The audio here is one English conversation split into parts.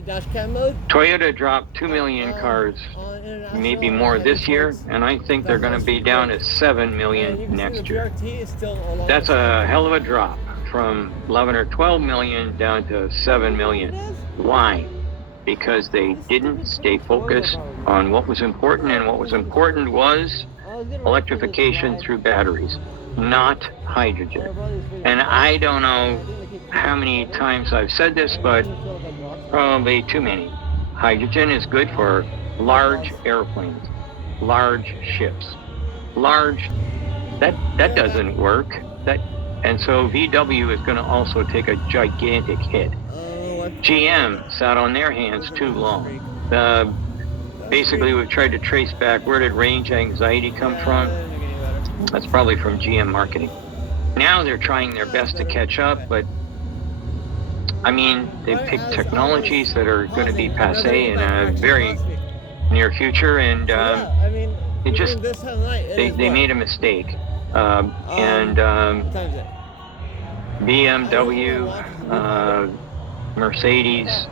dash cam mode. Toyota dropped 2 million cars, maybe more this year, and I think they're going to be down to 7 million next year. That's a hell of a drop from 11 or 12 million down to 7 million. Why? Because they didn't stay focused on what was important, and what was important was electrification through batteries, not hydrogen. And I don't know how many times I've said this, but probably too many. Hydrogen is good for large airplanes, large ships, that doesn't work. And so VW is going to also take a gigantic hit. GM sat on their hands too long. Basically, we've tried to trace back where did range anxiety come from. That's probably from GM marketing. Now they're trying their best to catch up, but I mean, they picked technologies that are going to be passé in a very near future, and they made a mistake. And BMW, Mercedes,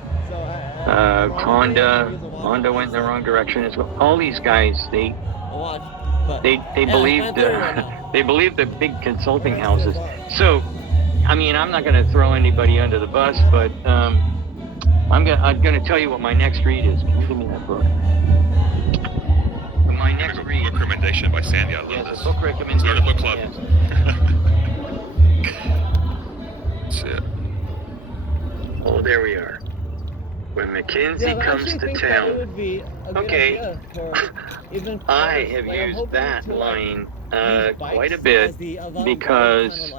Honda went in the wrong direction as well. All these guys, they believed the big consulting houses. So, I mean, I'm not going to throw anybody under the bus, but I'm going to tell you what my next read is. Can you give me that book? My next read. Book recommendation by Sandy. I love this. Book recommendation. Start a book club. Yes. That's it. Oh, there we are. When McKinsey comes to town. Okay. I have used that line quite a bit because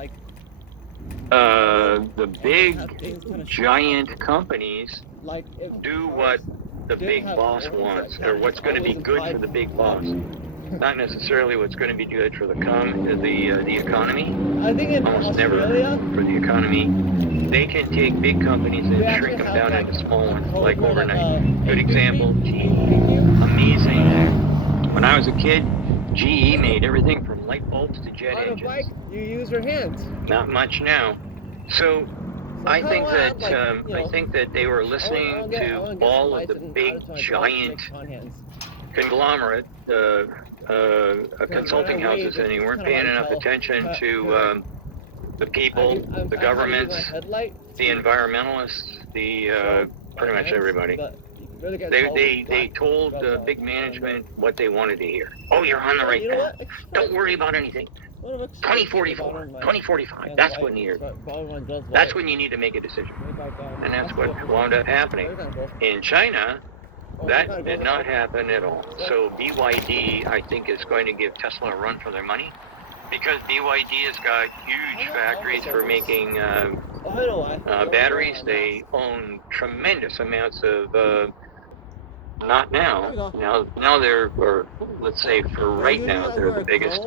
the big, giant companies do what the big boss wants, or what's going to be good for the big boss. Not necessarily what's going to be good for the economy. Almost never for the economy. They can take big companies and shrink them down into small ones, like overnight. Good example, GE. Amazing. When I was a kid, GE made everything from light bulbs to jet engines. You use your hands. Not much now. So I think that they were listening to all of the big, giant conglomerate consulting houses, and they weren't paying enough attention to the people, the governments, the environmentalists, pretty much everybody. They told big management what they wanted to hear. Oh, you're on the right path. Don't worry about anything. 2044, 2045, that's when you need to make a decision. And that's what wound up happening. In China, that did not happen at all. So BYD, I think, is going to give Tesla a run for their money, because BYD has got huge factories for making batteries. They own tremendous amounts of, not now. Now they're, or let's say for right now, they're the biggest.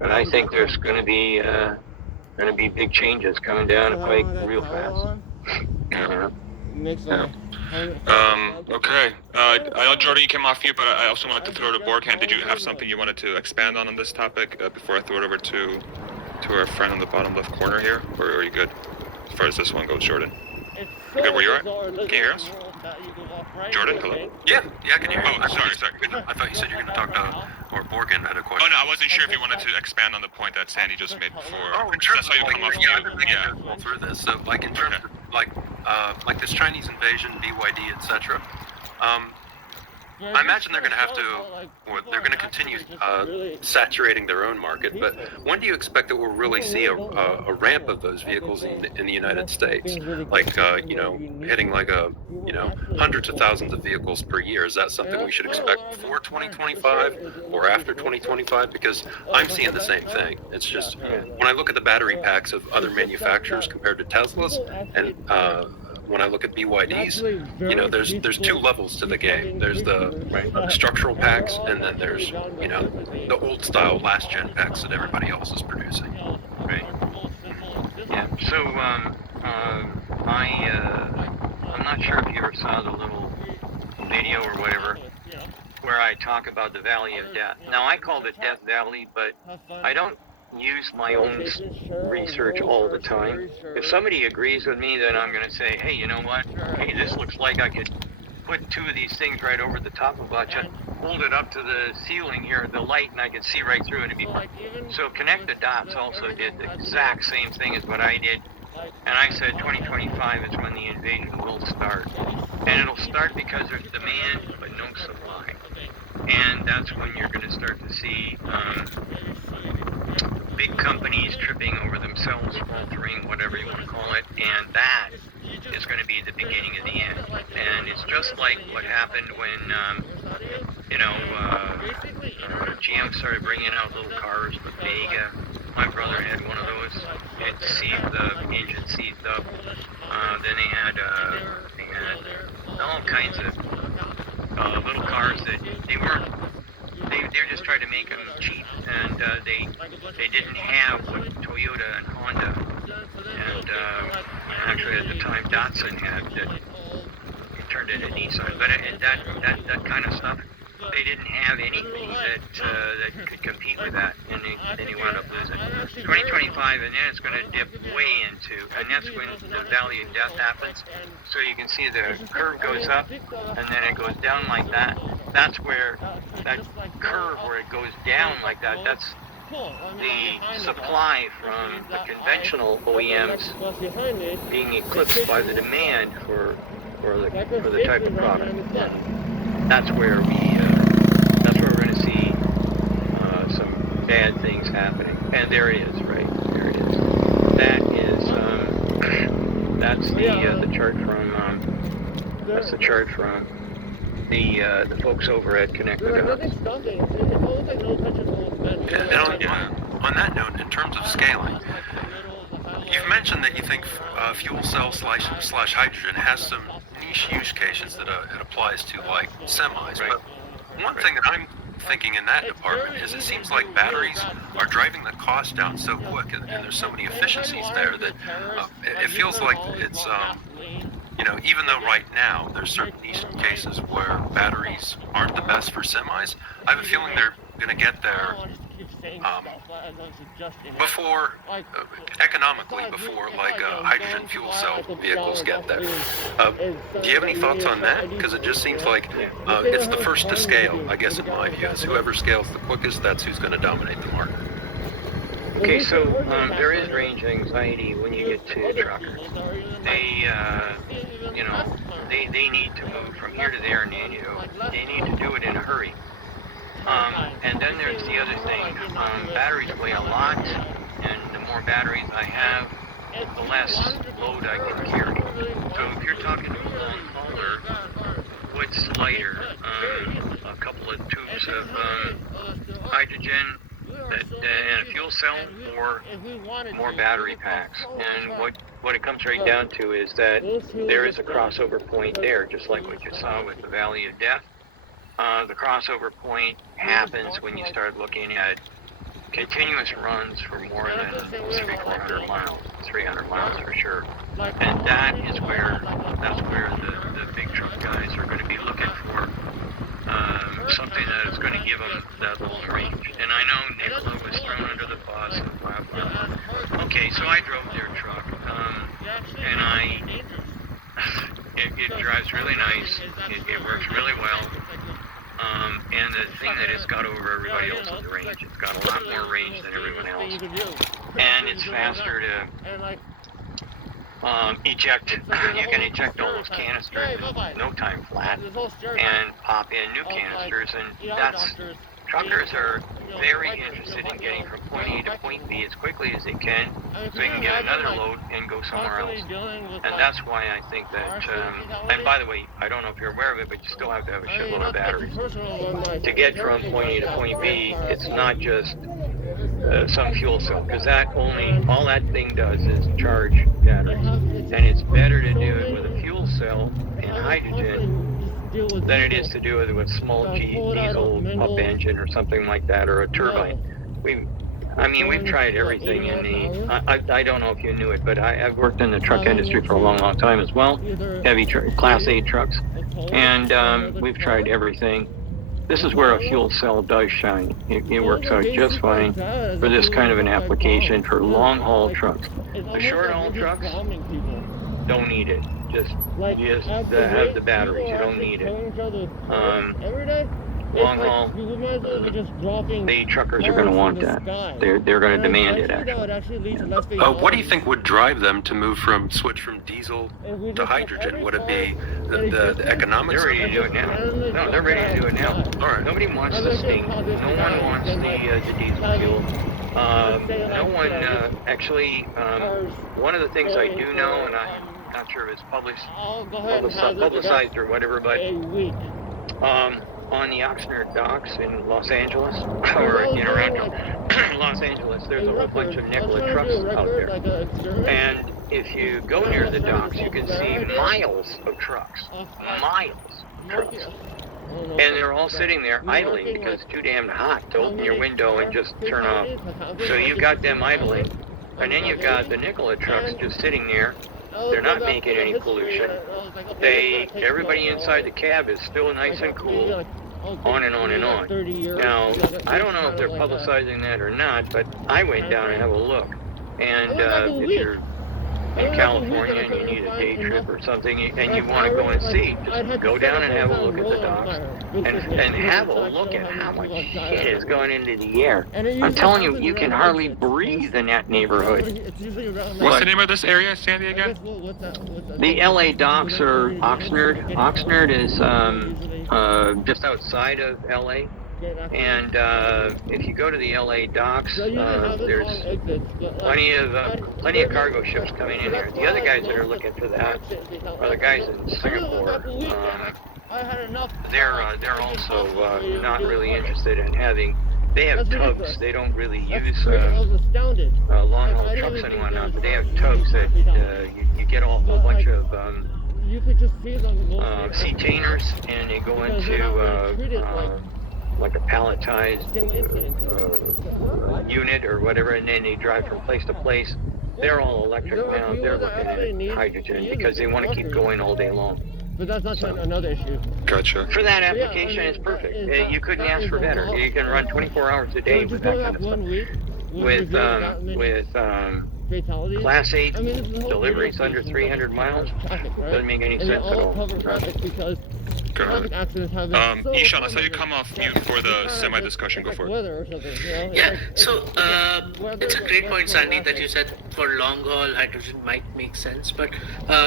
But I think there's going to be big changes coming down the pike real fast. Okay. I know, Jordan, you came off mute, but I also wanted to throw to Borkham. Did you have something you wanted to expand on this topic before I throw it over to our friend on the bottom left corner here? Or are you good as far as this one goes, Jordan? You good where you're at? Can you hear us? Jordan, hello? Yeah, I can hear you. Oh, sorry. I thought you said you were going to talk to, or Borgen had a question. Oh, no, I wasn't sure if you wanted to expand on the point that Sandy just made before. Oh, in terms That's how you of, come off I've been mute. thinking all through this. So, like, in terms of, like this Chinese invasion, BYD, etc. I imagine they're going to have to, or they're going to continue saturating their own market. But when do you expect that we'll really see a ramp of those vehicles in the United States? Like, hitting like hundreds of thousands of vehicles per year. Is that something we should expect before 2025 or after 2025? Because I'm seeing the same thing. It's just when I look at the battery packs of other manufacturers compared to Teslas, and when I look at BYDs, there's two levels to the game. There's the structural packs, and then there's the old style last gen packs that everybody else is producing. Right. Yeah. So I'm not sure if you ever saw the little video or whatever where I talk about the Valley of Death. Now I called it Death Valley, but I don't use my own research all the time. If somebody agrees with me, then I'm going to say, hey, you know what? Hey, this looks like I could put two of these things right over the top of it, hold it up to the ceiling here, the light, and I can see right through it. So Connect the Dots also did the exact same thing as what I did. And I said 2025 is when the invasion will start. And it'll start because there's demand but no supply. And that's when you're going to start to see big companies tripping over themselves, faltering, whatever you want to call it. And that is going to be the beginning of the end. And it's just like what happened when, GM started bringing out little cars, the Vega. My brother had one of those. It seized the engine seized up. Then they had all kinds of little cars that they were just trying to make them cheap, and they didn't have what Toyota and Honda and actually at the time Datsun had that turned into Nissan. But that kind of stuff, they didn't have anything that could compete with that, and they wound up losing. 2025, and then it's going to dip way into, and that's when the valley of death happens. So you can see the curve goes up, and then it goes down like that. That's where that curve where it goes down like that, that's the supply from the conventional OEMs being eclipsed by the demand for the type of product. And that's where we're going to see some bad things happening. And there it is, right? There it is. That is that's the chart from the folks over at Connect the Dots. On that note, in terms of scaling, you've mentioned that you think fuel cell slash hydrogen has some niche use cases that it applies to, like semis. Right. But one thing that I'm thinking in that department is it seems like batteries are driving the cost down so quick, and there's so many efficiencies there that it feels like it's even though right now there's certain niche cases where batteries aren't the best for semis, I have a feeling they're going to get there before hydrogen fuel cell vehicles get there. Do you have any thoughts on that? Because it just seems like it's the first to scale, I guess, in my view. Is whoever scales the quickest, that's who's going to dominate the market. Okay, so there is range anxiety when you get to truckers. They need to move from here to there, and they need to do it in a hurry. And then there's the other thing. Batteries weigh a lot, and the more batteries I have, the less load I can carry. So if you're talking to a long hauler, what's lighter? A couple of tubes of hydrogen and a fuel cell, or more battery packs. And what it comes right down to is that there is a crossover point there, just like what you saw with the Valley of Death. The crossover point happens when you start looking at continuous runs for more than 300 miles, 300 miles for sure. And that's where the big truck guys are going to be looking for something that is going to give them that long range. And I know Nikola was thrown under the bus and blah, blah, blah. Okay, so I drove their truck, and it drives really nice, it works really well. And the thing that it's got over everybody else is range. It's got a lot more range than everyone else. And it's faster to eject. You can eject all those canisters in no time flat and pop in new canisters. And truckers are very interested in getting from point A to point B as quickly as they can, so they can get another load and go somewhere else. And that's why I think that, and by the way, I don't know if you're aware of it, but you still have to have a shitload of batteries. To get from point A to point B, it's not just some fuel cell, because all that thing does is charge batteries. And it's better to do it with a fuel cell and hydrogen than it is to do it with a small diesel pump engine or something like that, or a turbine. We've tried everything in the, I don't know if you knew it, but I've worked in the truck industry for a long, long time as well, heavy Class 8 trucks, and we've tried everything. this is where a fuel cell does shine. It works out just fine for this kind of an application for long haul trucks. The short haul trucks don't need it. Just have the batteries. You don't need it. Long haul, the truckers are going to want that. They're going to demand it, actually. What do you think would drive them to switch from diesel to hydrogen? Would it be the economics? They're ready to do it now. No, they're ready to do it now. All right. Nobody wants the stink. No one wants the diesel fuel. No one, actually, one of the things I do know, and I'm not sure if it's publicized or whatever, but on the Oxnard docks in Los Angeles, or around Los Angeles, there's a whole bunch of Nikola trucks out there. And if you go near the docks, you can see miles of trucks. And they're all sitting there idling because it's too damn hot to open your window and just turn off. So you've got them idling. And then you've got the Nikola trucks just sitting there. They're not making any pollution. Everybody inside the cab is still nice and cool. On and on and on. Now, I don't know if they're publicizing that or not, but I went down and have a look. And if you're in California and you need a day trip or something and you want to go and see, just go down and have a look at the docks and have a look at how much shit is going into the air. I'm telling you, you can hardly breathe in that neighborhood. What's the name of this area, Sandy, again? The LA docks are Oxnard. Oxnard is just outside of LA. And if you go to the LA docks, there's plenty of cargo ships coming in there. The other guys that are looking for that are the guys in Singapore. They're also not really interested in having. They have tugs. They don't really use long haul trucks and whatnot. But they have tugs that you get a bunch of sea containers, and they go into like a palletized unit or whatever, and then they drive from place to place. They're all electric now. They're looking at hydrogen because they want to keep going all day long. But that's not another issue. Gotcha. For that application, it's perfect. You couldn't ask for better. You can run 24 hours a day with that kind of stuff. With Class 8 deliveries under 300 miles, doesn't make any sense at all. Got it. Ishan, I saw you come off mute for the semi-discussion. Go for it. Yeah, so it's a great point, Sandy, that you said for long haul hydrogen might make sense. But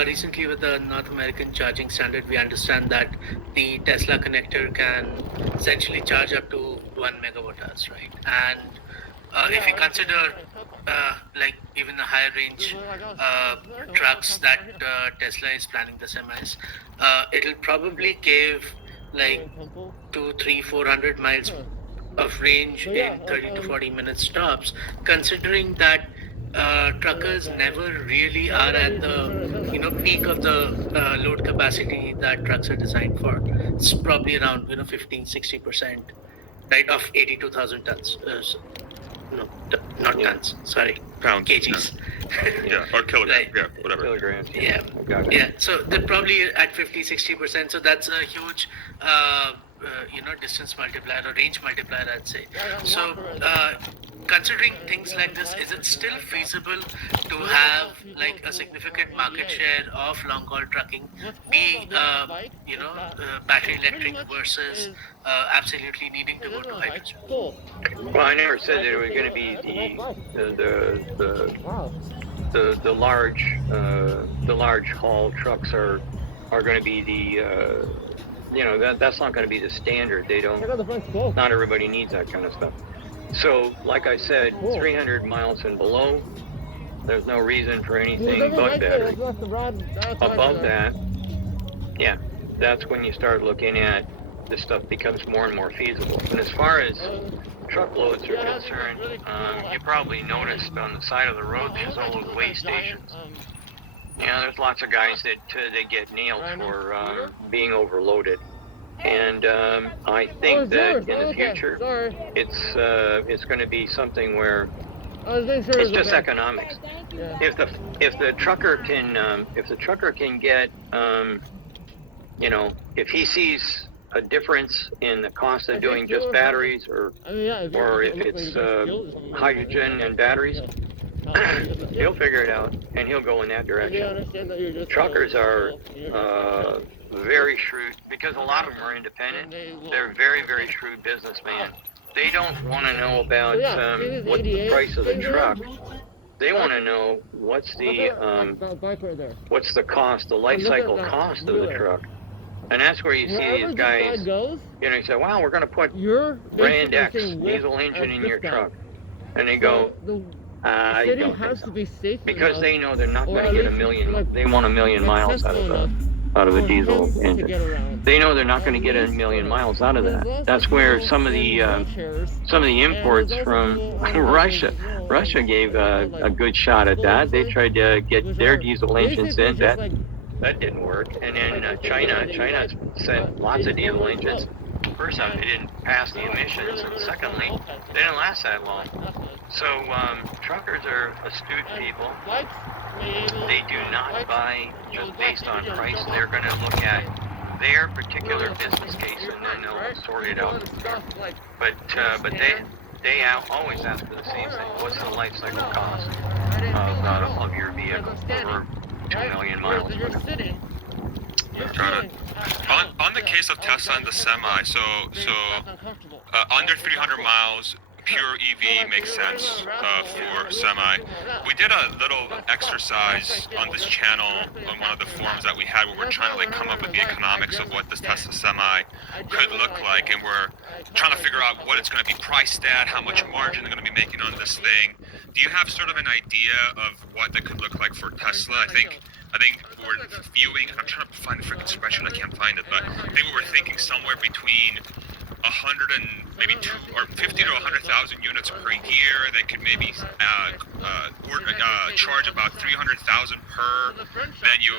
recently with the North American charging standard, we understand that the Tesla connector can essentially charge up to 1 megawatt hours, right? And if you consider like even the higher range trucks that Tesla is planning, the semis, it'll probably give like 200, 300, 400 miles of range in 30 to 40 minute stops, considering that truckers never really are at the peak of the load capacity that trucks are designed for. It's probably around 15-60%, right, of 82,000 tons. No, not tons. Sorry, pounds. Kgs. Yeah, or kilograms. Right. Yeah, whatever. Kilograms. Yeah. So they're probably at 50-60%. So that's a huge, distance multiplier or range multiplier, I'd say. So, considering things like this, is it still feasible to have like a significant market share of long haul trucking, be battery electric versus absolutely needing to go to hydrogen? Well, I never said that it was going to be the large haul trucks are going to be that's not going to be the standard. They don't. Not everybody needs that kind of stuff. So, like I said, 300 miles and below, there's no reason for anything but battery. Above that, yeah, that's when you start looking at this stuff becomes more and more feasible. And as far as truckloads are concerned, you probably noticed on the side of the road there's all those weigh stations. Yeah, there's lots of guys that they get nailed for being overloaded. And I think that in the future, it's going to be something where it's just economics. If the trucker can get if he sees a difference in the cost of doing just batteries, or if it's hydrogen and batteries, he'll figure it out and he'll go in that direction. Truckers are very shrewd, because a lot of them are independent. They're very, very shrewd businessmen. They don't want to know about what the price of the truck. They want to know what's the cost, the life cycle cost of the truck. And that's where you see these guys, you say, wow, we're going to put brand X diesel engine in your truck. And they go, I don't think so. Because they know they're not going to get a million, they want 1 million miles out of a diesel engine. They know they're not going to get 1 million miles out of that. That's where some of the imports from Russia gave a good shot at that. They tried to get their diesel engines in. That didn't work. And then China sent lots of diesel engines. First off, they didn't pass the emissions, and secondly, they didn't last that long. So truckers are astute people. They do not buy just based on price. They're going to look at their particular business case, and then they'll sort it out. But they always ask for the same thing. What's the life cycle cost of your vehicle over 2 million miles? Got it. On the case of Tesla and the semi, so under 300 miles, pure EV makes sense for semi. We did a little exercise on this channel on one of the forums that we had, where we're trying to come up with the economics of what this Tesla semi could look like, and we're trying to figure out what it's going to be priced at, how much margin they're going to be making on this thing. Do you have sort of an idea of what that could look like for Tesla? I think we're viewing, I'm trying to find the freaking spreadsheet, I can't find it, but I think we were thinking somewhere between 100 and maybe 50 to 100,000 units per year. They could maybe charge about 300,000 per. Then you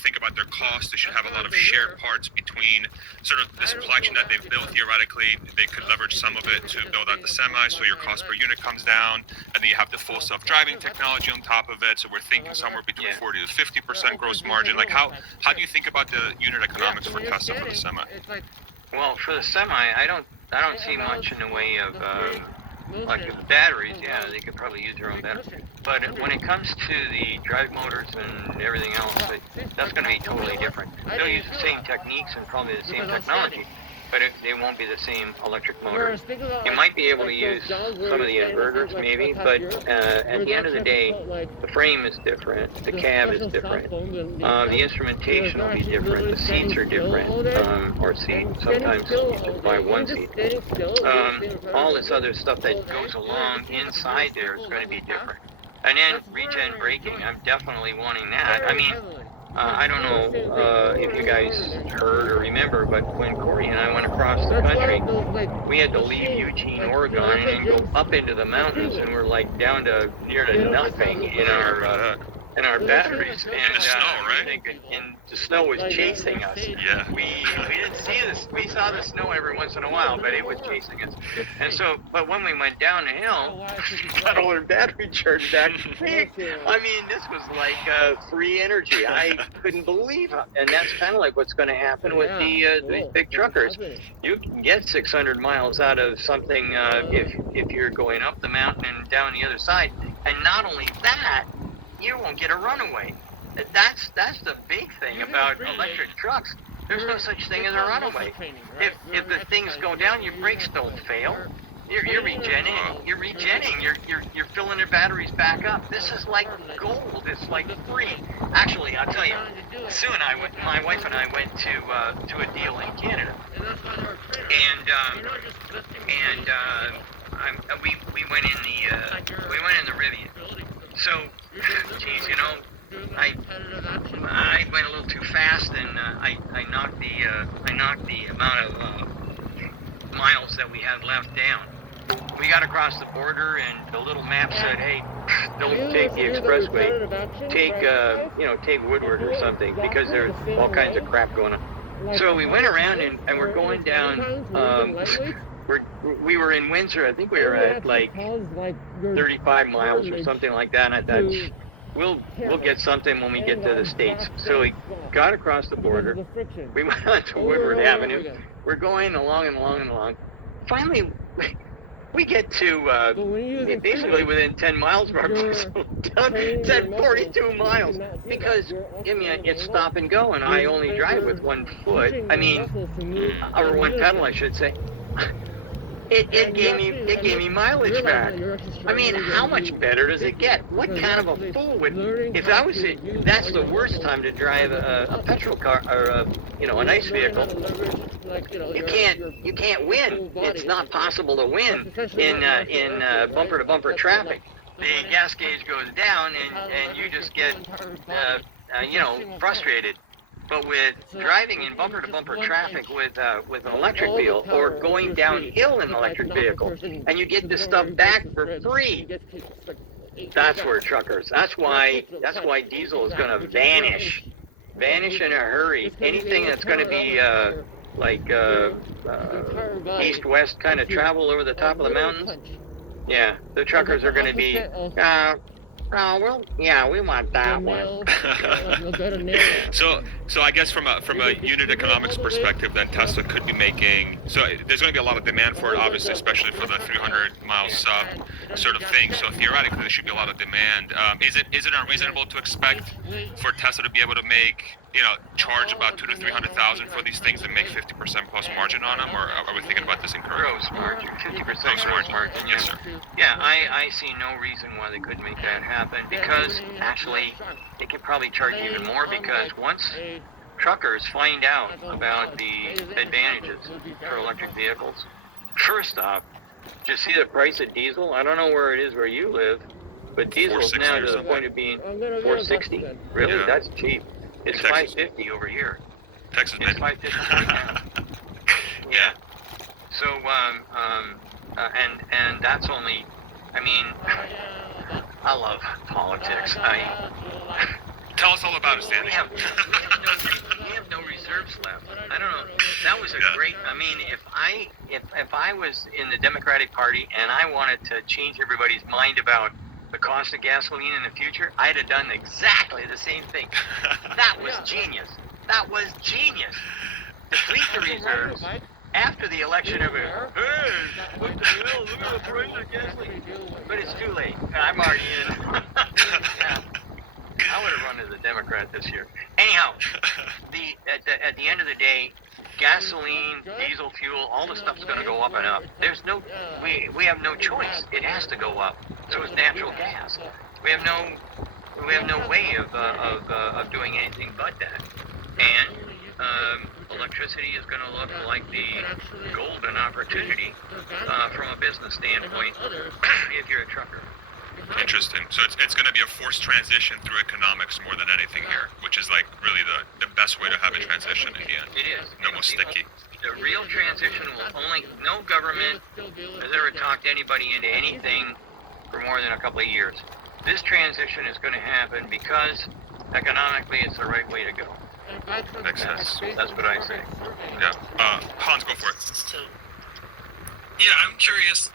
think about their cost. They should have a lot of shared parts between sort of this collection that they've built. Theoretically, they could leverage some of it to build out the semi, so your cost per unit comes down, and then you have the full self-driving technology on top of it. So we're thinking somewhere between 40 to 50% gross margin. Like how do you think about the unit economics for Tesla for the semi? Well, for the semi, I don't see much in the way of like the batteries. Yeah, they could probably use their own batteries. But when it comes to the drive motors and everything else, that's going to be totally different. They'll use the same techniques and probably the same technology, but they won't be the same electric motor. You might be able to use some of the inverters maybe, but at the end of the day, the frame is different, the cab is different, the instrumentation will be different, the seats are different, or sometimes you just buy one seat. All this other stuff that goes along inside there is going to be different. And then regen braking, I'm definitely wanting that. I mean, I don't know if you guys heard or remember, but when Corey and I went across the country, we had to leave Eugene, Oregon, and then go up into the mountains, and we're like down to near to nothing in our batteries. And the snow, right? And the snow was chasing us. Yeah. We didn't see this. We saw the snow every once in a while, but it was chasing us. And so, but when we went down the hill, we got all our battery charged back. I mean, this was like free energy. I couldn't believe it. And that's kind of like what's going to happen with these big truckers. You can get 600 miles out of something if you're going up the mountain and down the other side. And not only that, you won't get a runaway. That's the big thing about electric trucks. There's no such thing as a runaway. If the things go down, your brakes don't fail. You're regenning. You're filling your batteries back up. This is like gold. It's like free. Actually, I'll tell you. Sue and my wife and I went to a deal in Canada, we went in the Rivian. So, geez, you know, I went a little too fast, and I knocked the amount of miles that we had left down. We got across the border, and the little map said, "Hey, don't take the expressway. Take Woodward or something, because there's all kinds of crap going on." So we went around, and we're going down. We were in Windsor. I think we were at like 35 miles or something like that. And I thought, we'll get something when we get to the States. So we got across the border. We went on to Woodward Avenue. We're going along and along and along. Finally, we get to basically within 10 miles of our place. It said 42 miles because it's stop and go, and I only drive with one foot. Or one pedal, I should say. It gave me mileage back. How much better does it get? What kind of a fool would? If I was, that's the worst time to drive a petrol car or a nice vehicle. You can't win. It's not possible to win in bumper to bumper traffic. The gas gauge goes down and you just get frustrated. But with driving in bumper-to-bumper traffic with an electric vehicle, or going downhill in an electric vehicle, and you get the stuff back for free, that's where truckers. That's why diesel is going to vanish in a hurry. Anything that's going to be east-west kind of travel over the top of the mountains, yeah, the truckers are going to be. We want that one. So I guess from a unit economics perspective, then Tesla could be making. So there's going to be a lot of demand for it, obviously, especially for the 300-mile sub sort of thing. So theoretically, there should be a lot of demand. Is it unreasonable to expect for Tesla to be able to charge about $200,000 to $300,000 for these things and make 50% plus margin on them, or are we thinking about this incorrectly? Gross margin, 50% gross margin. Yes, sir. Yeah, I see no reason why they couldn't make that happen, because actually they could probably charge even more, because once truckers find out about the advantages for electric vehicles, first off, just see the price of diesel. I don't know where it is where you live, but diesel's now to the point of being $4.60. Really, yeah. That's cheap. It's $5.50 over here. Texas, it's $5.50 right now. Yeah. So, and that's only. I love politics. Tell us all about it, Stanley. We have no reserves left. I don't know. That was a great. If I was in the Democratic Party and I wanted to change everybody's mind about the cost of gasoline in the future, I'd have done exactly the same thing. That was genius. Deplete the reserves after the election. Look at the price of gasoline. But it's too late. I'm already in. Yeah. I would have run as a Democrat this year. Anyhow, at the end of the day, gasoline, diesel fuel, all the stuff's going to go up and up. We have no choice. It has to go up. So is natural gas. We have no way of doing anything but that. And electricity is going to look like the golden opportunity from a business standpoint if you're a trucker. Interesting. So it's going to be a forced transition through economics more than anything here, which is really the best way to have a transition in the end. It is. No more sticky. The real transition no government has ever talked anybody into anything for more than a couple of years. This transition is going to happen because economically it's the right way to go. Makes sense. That's what I say. Yeah. Hans, go for it. So, yeah, I'm curious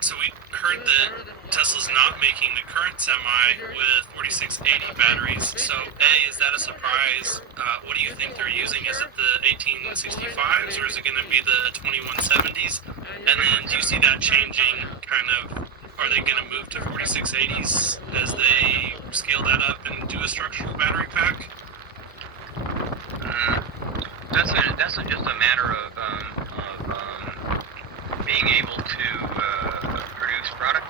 so we heard that Tesla's not making the current Semi with 4680 batteries. So, A, is that a surprise? What do you think they're using? Is it the 1865s or is it going to be the 2170s? And then do you see that changing are they going to move to 4680s as they scale that up and do a structural battery pack? That's just a matter of being able to produce product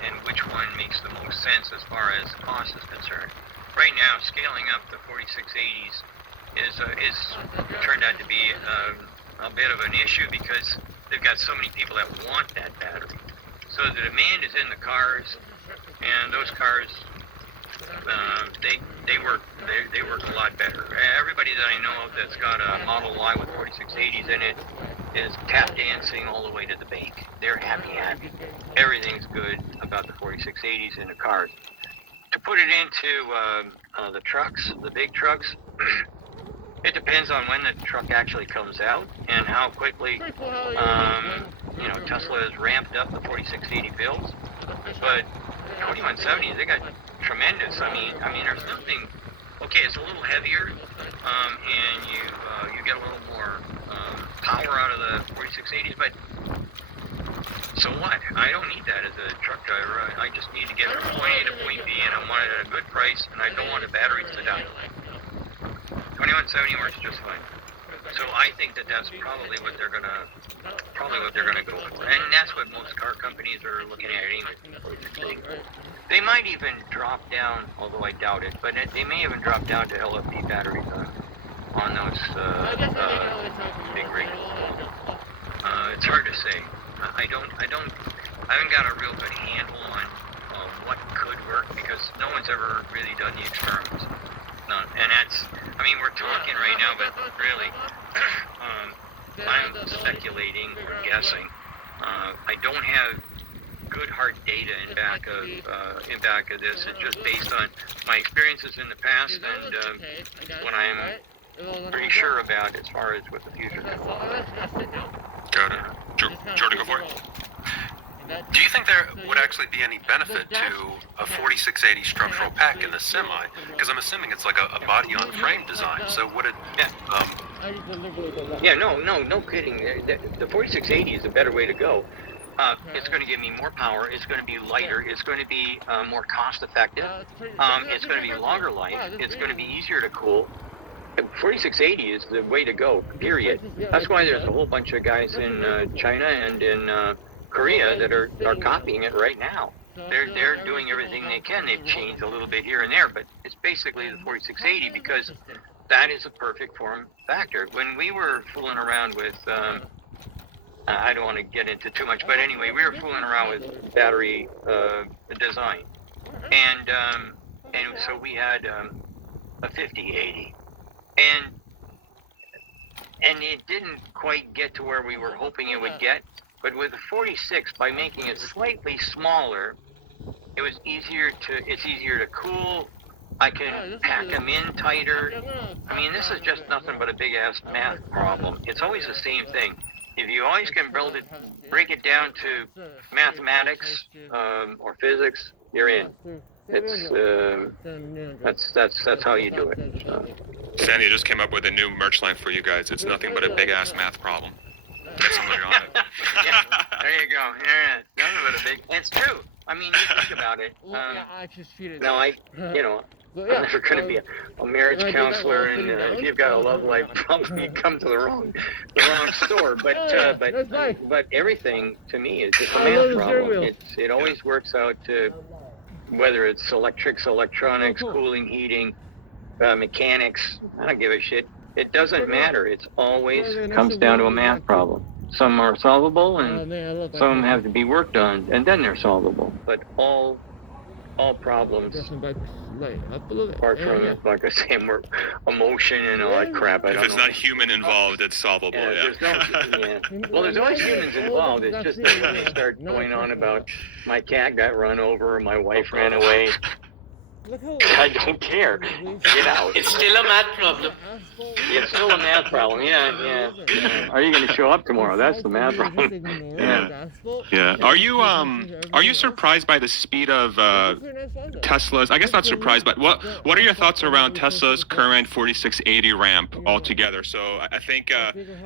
and which one makes the most sense as far as cost is concerned. Right now, scaling up the 4680s is turned out to be a bit of an issue because they've got so many people that want that battery. So the demand is in the cars, and those cars they work a lot better. Everybody that I know of that's got a Model Y with 4680s in it is tap dancing all the way to the bank. They're happy. Everything's good about the 4680s in the cars. To put it into the trucks, the big trucks, it depends on when the truck actually comes out and how quickly Tesla has ramped up the 4680 builds. But 2170s, they got tremendous. I mean, there's nothing. Okay, it's a little heavier, and you get a little more power out of the 4680s, but so what? I don't need that as a truck driver. I just need to get from point A to point B, and I want it at a good price, and I don't want the batteries to die. 2170 works just fine. So I think that's probably what they're gonna go for, and that's what most car companies are looking at anyway. They might even drop down, although I doubt it, but they may even drop down to LFP batteries on those big rigs. It's hard to say. I haven't got a real good handle on what could work because no one's ever really done the experiments. And that's, I mean, we're talking right now, but really, I'm speculating or guessing. I don't have good hard data in back of this. It's just based on my experiences in the past and what I'm pretty sure about as far as what the future is. Got it. Jordan, go for it. Do you think there would actually be any benefit to a 4680 structural pack in the semi? Because I'm assuming it's like a body-on-frame design. So would it? Yeah, no kidding. The 4680 is a better way to go. It's going to give me more power. It's going to be lighter. It's going to be more cost-effective. It's going to be longer life. It's going to be easier to cool. 4680 is the way to go, period. That's why there's a whole bunch of guys in China and in Korea that are copying it right now. They're doing everything they can. They've changed a little bit here and there, but it's basically the 4680 because that is a perfect form factor. When we were fooling around with, I don't want to get into too much, but anyway, we were fooling around with battery design, and so we had a 5080. And it didn't quite get to where we were hoping it would get, but with the 46, by making it slightly smaller, it's easier to cool. I can pack them in tighter. I mean, this is just nothing but a big ass math problem. It's always the same thing. If you always can break it down to mathematics or physics, you're in. That's how you do it. Sandy just came up with a new merch line for you guys. It's nothing but a big ass math problem. Get somebody on it. Yeah, there you go. Yeah, nothing but a big. It's true. I mean, you think about it. I'm never going to be a marriage counselor, and if you've got a love life problem, you come to the wrong store. But everything to me is just a math problem. It always works out to whether it's electrics, electronics, cooling, heating, mechanics. I don't give a shit. It doesn't matter. It's always comes down to a math problem. Some are solvable, and some have to be worked on, and then they're solvable. But all problems, apart from, like I say, more emotion and all that crap. If it's not human involved, it's solvable. Yeah. Well, there's always humans involved. It's just that when they start going on about my cat got run over, or my wife ran away. I don't care. Get out. It's still a math problem. It's still a math problem. Yeah. Are you going to show up tomorrow? That's the math problem. Yeah. Are you surprised by the speed of Tesla's? I guess not surprised, but what are your thoughts around Tesla's current 4680 ramp altogether? So I think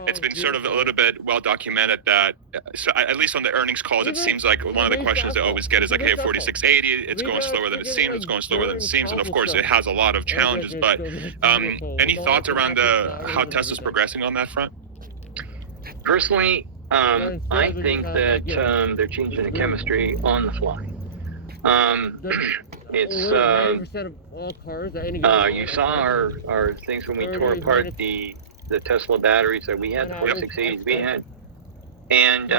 it's been sort of a little bit well documented that, so at least on the earnings calls, it seems like one of the questions they always get is like, hey, 4680, it's going slower than it seems. It's going slower than it seems, and of course it has a lot of challenges. But any thoughts around how Tesla's progressing on that front? Personally, I think that they're changing the chemistry on the fly. You saw our things when we tore apart the Tesla batteries that we had, the 4680s we had, and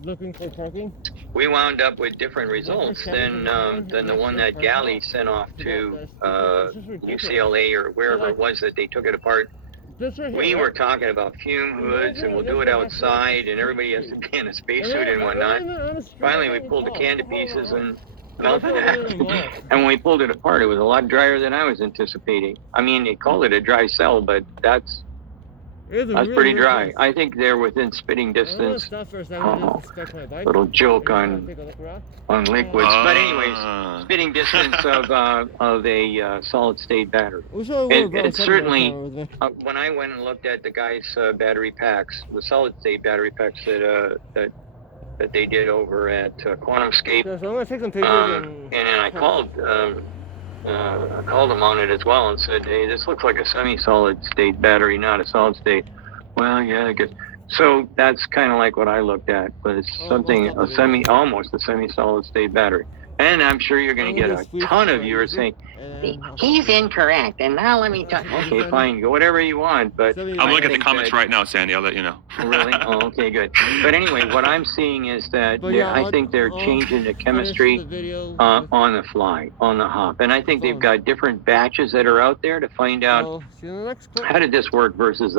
looking for parking. We wound up with different results than the one that Galley sent off to UCLA or wherever it was that they took it apart. We were talking about fume hoods, and we'll do it outside, and everybody has to be in a spacesuit and whatnot. Finally, we pulled the can to pieces and melted it. And when we pulled it apart, it was a lot drier than I was anticipating. I mean, they called it a dry cell, but that's That's pretty dry. I think they're within spitting distance. Little joke on liquids, but anyways, spitting distance of a solid state battery. And certainly, when I went and looked at the guys' battery packs, the solid state battery packs that they did over at QuantumScape, So I'm gonna take some pictures and I called them on it as well and said, hey, this looks like a semi-solid state battery, not a solid state. Well, yeah, I guess. So that's kind of like what I looked at, but it's something, almost a semi-solid state battery. And I'm sure you're going to get a ton of viewers saying, he's incorrect, and now let me talk. Okay, fine, go whatever you want, but... I'm looking at the comments right now, Sandy, I'll let you know. Really? Oh, okay, good. But anyway, what I'm seeing is that I think they're changing the chemistry on the fly, on the hop. And I think they've got different batches that are out there to find out how did this work versus